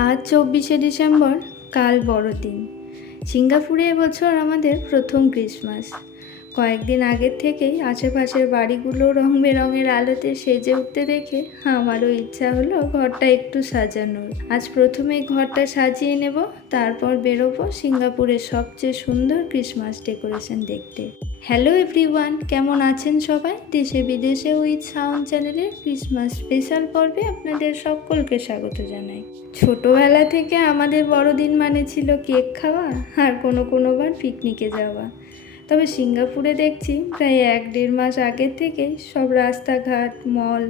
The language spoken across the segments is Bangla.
আজ 24শে ডিসেম্বর, কাল বড়দিন। সিঙ্গাপুরে এবছর আমাদের প্রথম ক্রিসমাস। কয়েকদিন আগের থেকেই আশেপাশের বাড়িগুলো রং বেরঙের আলোতে সেজে উঠতে দেখে আমারও ইচ্ছা হলো ঘরটা একটু সাজানোর। আজ প্রথমেই ঘরটা সাজিয়ে নেব, তারপর বেরোবো সিঙ্গাপুরের সবচেয়ে সুন্দর ক্রিসমাস ডেকোরেশন দেখতে। হ্যালো এভরিওয়ান, কেমন আছেন সবাই? দেশে বিদেশে উইথ সাউন্ড চ্যানেলের ক্রিসমাস স্পেশাল পর্বে আপনাদের সকলকে স্বাগত জানাই। ছোটোবেলা থেকে আমাদের বড়দিন মানে ছিল কেক খাওয়া আর কোনোবার পিকনিকে যাওয়া। তবে সিঙ্গাপুরে দেখছি প্রায় 1-1.5 মাস আগের থেকে সব রাস্তাঘাট, মল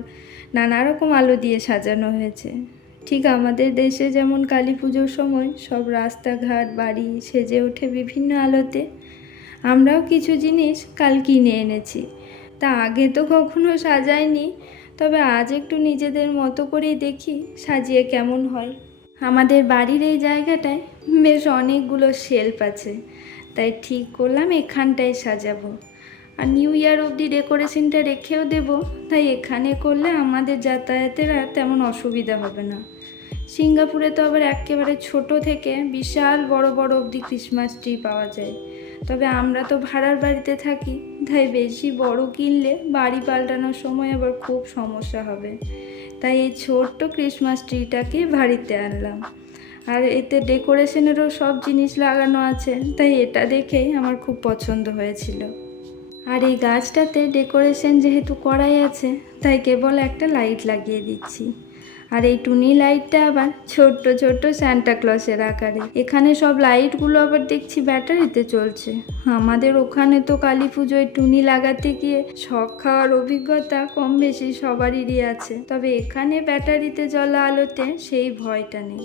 নানা রকম আলো দিয়ে সাজানো হয়েছে। ঠিক আমাদের দেশে যেমন কালী পুজোর সময় সব রাস্তাঘাট, বাড়ি সেজে ওঠে বিভিন্ন আলোতে, আমরাও কিছু জিনিস কাল কিনে এনেছি। তা আগে তো কখনো সাজাইনি, তবে আজ একটু নিজেদের মতো করেই দেখি সাজিয়ে কেমন হয়। আমাদের বাড়ির এই জায়গাটায় বেশ অনেকগুলো শেলফ আছে, তাই ঠিক করলাম এখানটায় সাজাবো। আর নিউ ইয়ার অবধি ডেকোরেশনটা রেখেও দেবো, তাই এখানে করলে আমাদের যাতায়াতের আর তেমন অসুবিধা হবে না। সিঙ্গাপুরে তো আবার একেবারে ছোট থেকে বিশাল বড় বড় অবধি ক্রিসমাস ট্রি পাওয়া যায়। তবে আমরা তো ভাড়ার বাড়িতে থাকি, তাই বেশি বড় কিনলে বাড়ি পাল্টানোর সময় আবার খুব সমস্যা হবে। তাই এই ছোট্ট ক্রিসমাস ট্রিটাকে বাড়িতে আনলাম। আর এতে ডেকোরেশনেরও সব জিনিস লাগানো আছে, তাই এটা দেখেই আমার খুব পছন্দ হয়েছিল। আর এই গাছটাতে ডেকোরেশন যেহেতু করাই আছে, তাই কেবল একটা লাইট লাগিয়ে দিচ্ছি। আর এই টুনি লাইটটা আবার ছোট্ট ছোট্ট স্যান্টা ক্লসের আকারে। এখানে সব লাইটগুলো আবার দেখছি ব্যাটারিতে চলছে। আমাদের ওখানে তো কালী পুজোয় টুনি লাগাতে গিয়ে শক খাওয়ার অভিজ্ঞতা কম বেশি সবারই আছে, তবে এখানে ব্যাটারিতে জ্বলা আলোতে সেই ভয়টা নেই।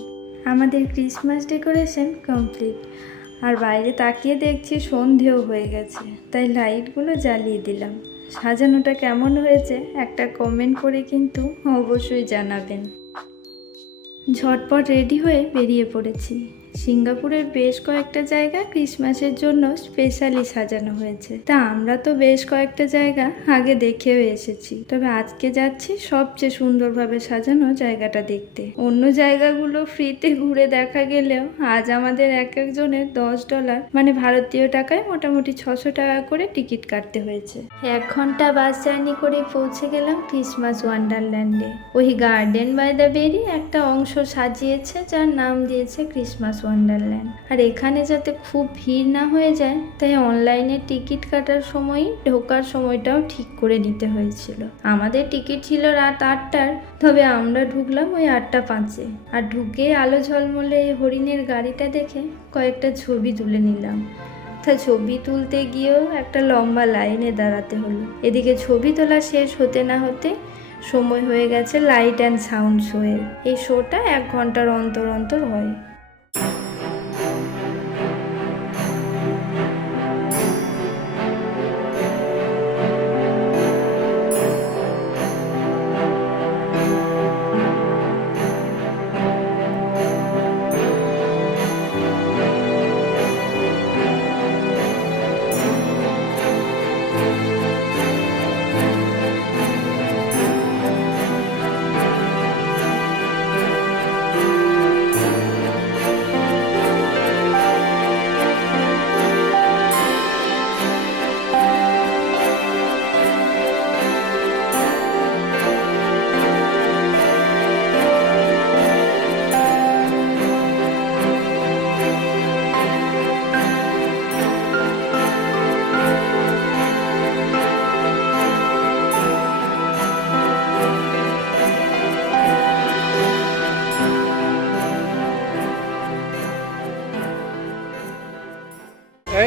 আমাদের ক্রিসমাস ডেকোরেশন কমপ্লিট, আর বাইরে তাকিয়ে দেখছি সন্ধেও হয়ে গেছে, তাই লাইটগুলো জ্বালিয়ে দিলাম। সাজানোটা কেমন হয়েছে একটা কমেন্ট করে কিন্তু অবশ্যই জানাবেন। ঝটপট রেডি হয়ে বেরিয়ে পড়েছি। সিঙ্গাপুরের বেশ কয়েকটা জায়গা ক্রিসমাসের জন্য স্পেশালি সাজানো হয়েছে, তা আমরা তো বেশ কয়েকটা জায়গা আগে দেখেও এসেছি, তবে আজকে যাচ্ছি সবচেয়ে সুন্দরভাবে সাজানো জায়গাটা দেখতে। অন্য জায়গাগুলো ফ্রিতে ঘুরে দেখা গেলেও আজ আমাদের এক একজনের $10 মানে ভারতীয় টাকায় মোটামুটি 600 টাকা করে টিকিট কাটতে হয়েছে। 1 ঘন্টা বাস জার্নি করে পৌঁছে গেলাম ক্রিসমাস ওয়ান্ডারল্যান্ডে। ওই গার্ডেন বাই দ্য বেরি একটা অংশ সাজিয়েছে, যার নাম দিয়েছে ক্রিসমাস ওয়ান্ডারল্যান্ড। আর এখানে যাতে খুব ভিড় না হয়ে যায়, তাই অনলাইনে টিকিট কাটার সময় ঢোকার সময়টাও ঠিক করে নিতে হয়েছিল। আমাদের টিকিট ছিল রাত 8টার, তবে আমরা ঢুকলাম ওই 8টা 5-এ। আর ঢুকে আলো ঝলমলে এই হরিণের গাড়িটা দেখে কয়েকটা ছবি তুলে নিলাম। তা ছবি তুলতে গিয়েও একটা লম্বা লাইনে দাঁড়াতে হলো। এদিকে ছবি তোলা শেষ হতে না হতে সময় হয়ে গেছে লাইট অ্যান্ড সাউন্ড শোয়ের। এই শোটা 1 ঘন্টার অন্তর অন্তর হয়।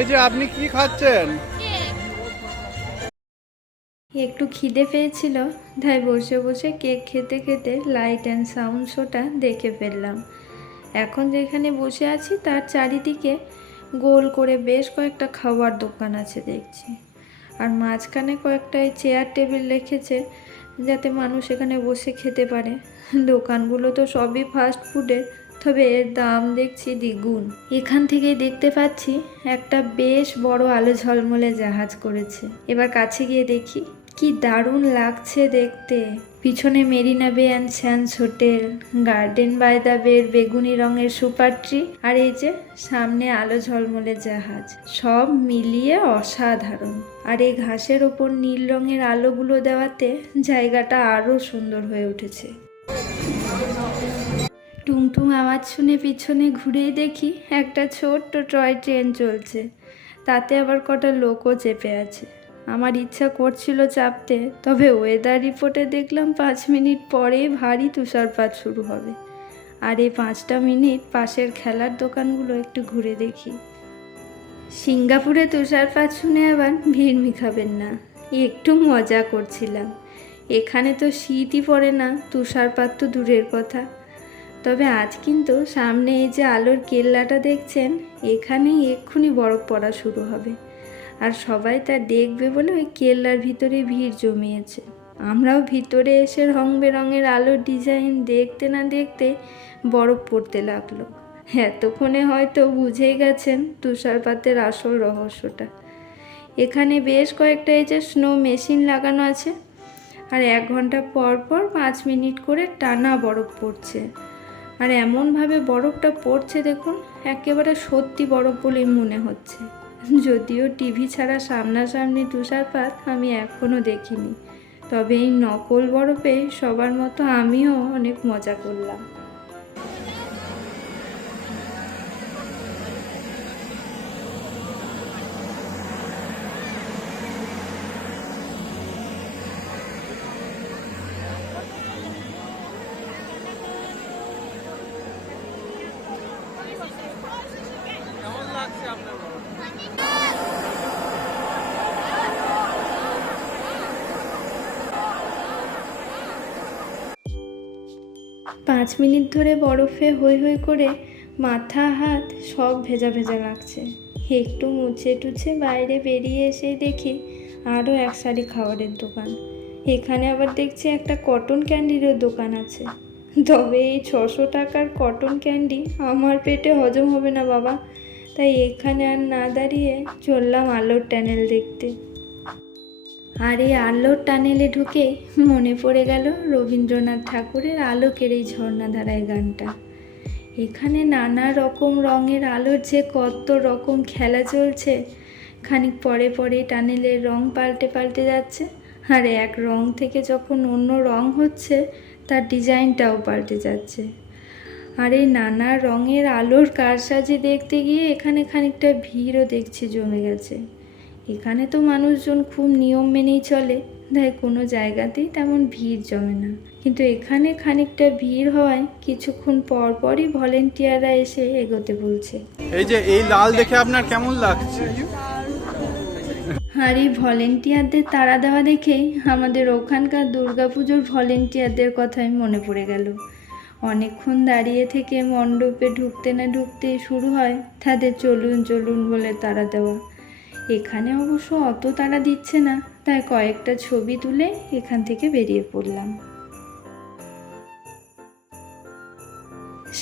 এই যে আপনি কি খাচ্ছেন? একটু খিদে পেয়েছিল, তাই বসে বসে কেক খেতে খেতে লাইট অ্যান্ড সাউন্ড শোটা দেখে ফেললাম। এখন যেখানে বসে আছি তার চারিদিকে গোল করে বেশ কয়েকটা খাবার দোকান আছে দেখছি। আর মাঝখানে কয়েকটা চেয়ার টেবিল রেখেছে, যাতে মানুষ এখানে বসে খেতে পারে। দোকানগুলো তো সবই ফাস্ট ফুডের, তবে এর দাম দেখছি দ্বিগুণ। এখান থেকেই দেখতে পাচ্ছি একটা বেশ বড় আলো ঝলমলে জাহাজ করেছে। এবার কাছে গিয়ে দেখি, কি দারুণ লাগছে দেখতে। পিছনে Marina Bay and Sands hotel, Garden by the Bay বেগুনি রঙের সুপার ট্রি, আর এই যে সামনে আলো ঝলমলে জাহাজ, সব মিলিয়ে অসাধারণ। আর এই ঘাসের ওপর নীল রঙের আলোগুলো দেওয়াতে জায়গাটা আরও সুন্দর হয়ে উঠেছে। টুংটুং আওয়াজ শুনে পিছনে ঘুরেই দেখি একটা ছোট্ট টয় ট্রেন চলছে, তাতে আবার কটা লোকও চেপে আছে। আমার ইচ্ছা করছিল চাপতে, তবে ওয়েদার রিপোর্টে দেখলাম 5 মিনিট পরেই ভারী তুষারপাত শুরু হবে। আর এই 5টা মিনিট পাশের খেলার দোকানগুলো একটু ঘুরে দেখি। সিঙ্গাপুরে তুষারপাত শুনে আবার ভিড় মিখাবেন না, একটু মজা করছিলাম। এখানে তো শীতই পড়ে না, তুষারপাত তো দূরের কথা। তবে আজ কিন্তু সামনে এই যে আলোর কেল্লাটা দেখছেন, এখানেই এক্ষুনি বরফ পড়া শুরু হবে। আর সবাই তা দেখবে বলে ওই কেল্লার ভিতরে ভিড় জমিয়েছে। আমরাও ভিতরে এসে রং বেরঙের আলোর ডিজাইন দেখতে না দেখতে বরফ পড়তে লাগলো। এতক্ষণে হয়তো বুঝেই গেছেন তুষারপাতের আসল রহস্যটা। এখানে বেশ কয়েকটা এই যে স্নো মেশিন লাগানো আছে, আর 1 ঘন্টা পর পর 5 মিনিট করে টানা বরফ পড়ছে। আর এমনভাবে বরফটা পড়ছে দেখুন, একেবারে সত্যি বরফ বলেই মনে হচ্ছে। যদিও টিভি ছাড়া সামনাসামনি তুষারপাত আমি এখনও দেখিনি, তবে এই নকল বরফে সবার মতো আমিও অনেক মজা করলাম। কেমন লাগছে আপনার? 5 মিনিট ধরে বরফে হই হই করে মাথা হাত সব ভেজা ভেজা লাগছে। একটু মুছে টুছে বাইরে বেরিয়ে এসে দেখি আরও এক সারি খাবারের দোকান। এখানে আবার দেখছি একটা কটন ক্যান্ডিরও দোকান আছে। তবে এই 600 টাকার কটন ক্যান্ডি আমার পেটে হজম হবে না বাবা, তাই এখানে আর না দাঁড়িয়ে চললাম আলোর টানেল দেখতে। আর এই আলোর টানেলে ঢুকে মনে পড়ে গেল রবীন্দ্রনাথ ঠাকুরের আলোকের এই ঝর্ণাধারায় গানটা। এখানে নানা রকম রঙের আলোর যে কত রকম খেলা চলছে। খানিক পরে পরে টানেলের রং পাল্টে পাল্টে যাচ্ছে, আর এক রং থেকে যখন অন্য রং হচ্ছে তার ডিজাইনটাও পাল্টে যাচ্ছে। আর এই নানা রঙের আলোর কারসাজি দেখতে গিয়ে এখানে খানিকটা ভিড়ও দেখছি জমে গেছে। এখানে তো মানুষজন খুব নিয়ম মেনেই চলে, তাই কোনো জায়গাতেই তেমন ভিড় জমে না। কিন্তু এখানে খানিকটা ভিড় হওয়ায় কিছুক্ষণ পর পরই ভলেন্টিয়াররা এসে এগোতে বলছে। এই যে এই লাল দেখে আপনার কেমন লাগছে? আর এই ভলেন্টিয়ারদের তাড়া দেওয়া দেখেই আমাদের ওখানকার দুর্গাপুজোর ভলেন্টিয়ারদের কথাই মনে পড়ে গেল। অনেকক্ষণ দাঁড়িয়ে থেকে মণ্ডপে ঢুকতে না ঢুকতেই শুরু হয় তাদের চলুন চলুন বলে তাড়া দেওয়া। এখানে অবশ্য অত তাড়া দিচ্ছে না, তাই কয়েকটা ছবি তুলে এখান থেকে বেরিয়ে পড়লাম।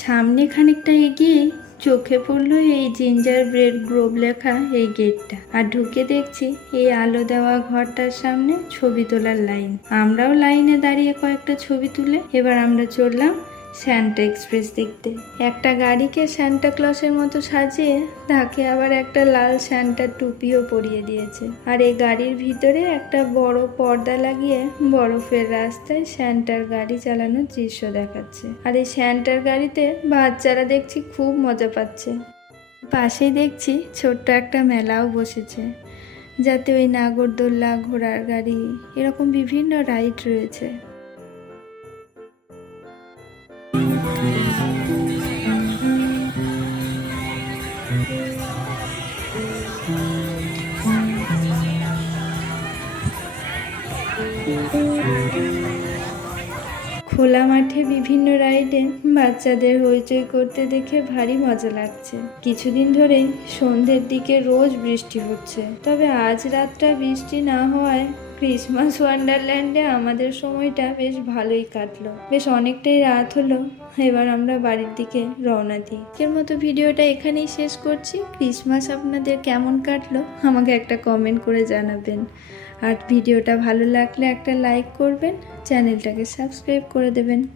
সামনে খানিকটা এগিয়ে চোখে পড়লো এই জিঞ্জার ব্রেড গ্রোভ লেখা এই গেটটা, আর ঢুকে দেখছি এই আলো দেওয়া ঘরটার সামনে ছবি তোলার লাইন। আমরাও লাইনে দাঁড়িয়ে কয়েকটা ছবি তুলে এবার আমরা চললাম স্যান্টা এক্সপ্রেস দেখতে। একটা গাড়িকে স্যান্টা ক্লসের মতো সাজিয়ে তাকে আবার একটা লাল স্যান্টার টুপিও পরিয়ে দিয়েছে। আর এই গাড়ির ভিতরে একটা বড় পর্দা লাগিয়ে বরফের রাস্তায় স্যান্টার গাড়ি চালানোর দৃশ্য দেখাচ্ছে। আর এই স্যান্টার গাড়িতে বাচ্চারা দেখছি খুব মজা পাচ্ছে। পাশেই দেখছি ছোট্ট একটা মেলাও বসেছে, যাতে ওই নাগরদোল্লা, ঘোড়ার গাড়ি, এরকম বিভিন্ন রাইড রয়েছে। খোলা মাঠে বিভিন্ন রাইডে বাচ্চাদের হইচই করতে দেখে ভারী মজা লাগছে। কিছুদিন ধরেই সন্ধ্যের দিকে রোজ বৃষ্টি হচ্ছে, তবে আজ রাতটা বৃষ্টি না হওয়ায় ক্রিসমাস ওয়ান্ডারল্যান্ডে আমাদের সময়টা বেশ ভালোই কাটলো। বেশ অনেকটাই রাত হলো, এবার আমরা বাড়ির দিকে রওনা দিই। এর মতো ভিডিওটা এখানেই শেষ করছি। ক্রিসমাস আপনাদের কেমন কাটলো আমাকে একটা কমেন্ট করে জানাবেন। আর ভিডিওটা ভালো লাগলে একটা লাইক করবেন, চ্যানেলটাকে সাবস্ক্রাইব করে দেবেন।